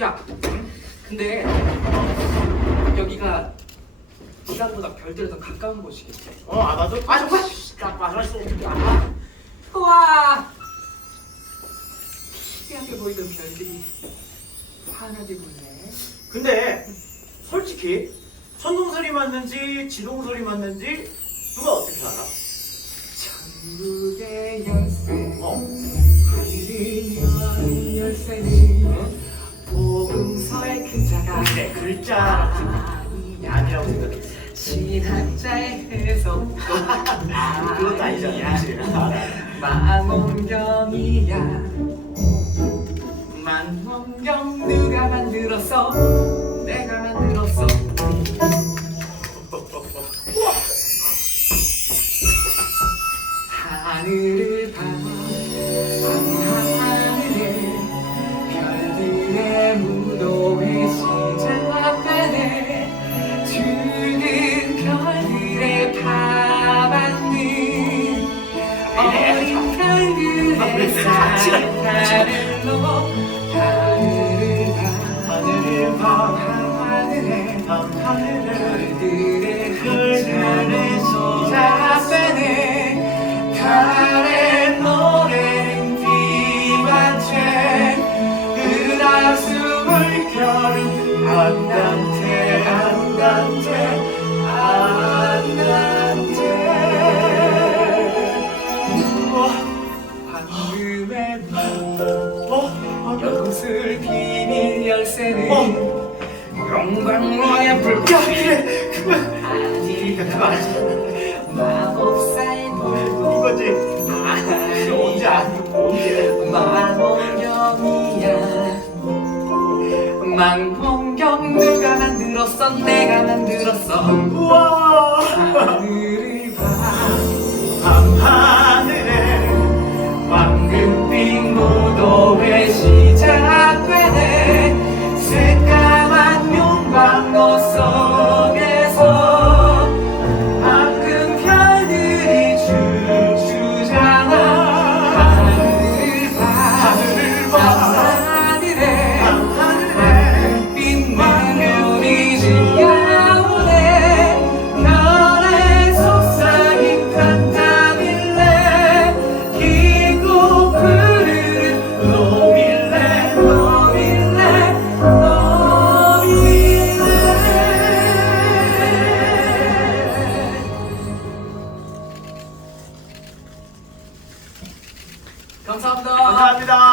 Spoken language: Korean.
야, 근데 여기가 지상보다 별들에 더 가까운 곳이겠지. 어 아마도 아 정말 딱 말할 수 없는 게 알아. 우와! 희미하게 보이던 별들이 환하게 보이네. 근데 솔직히 천동설이 맞는지 지동설이 맞는지 누가 어떻게 알아? 천국의 열쇠, 어? 여는 열쇠는 글자가 글자 아니야. 아니라고 생각했어. 신학자의 해석도 그것도 아니잖아. 그치? 망원경이야 망원경 누가 만들었어 내가 만들었어 하늘을 봐 연슬 비밀 열쇠는 어. 영광로의 불꽃 야 그래 그거 아니 그거 아니야 마법사의 불꽃 이거지. 언제 아니야 안 언제 망원경이야. 망원경 누가 만들었어? 내가 만들었어. 우와 감사합니다. 감사합니다.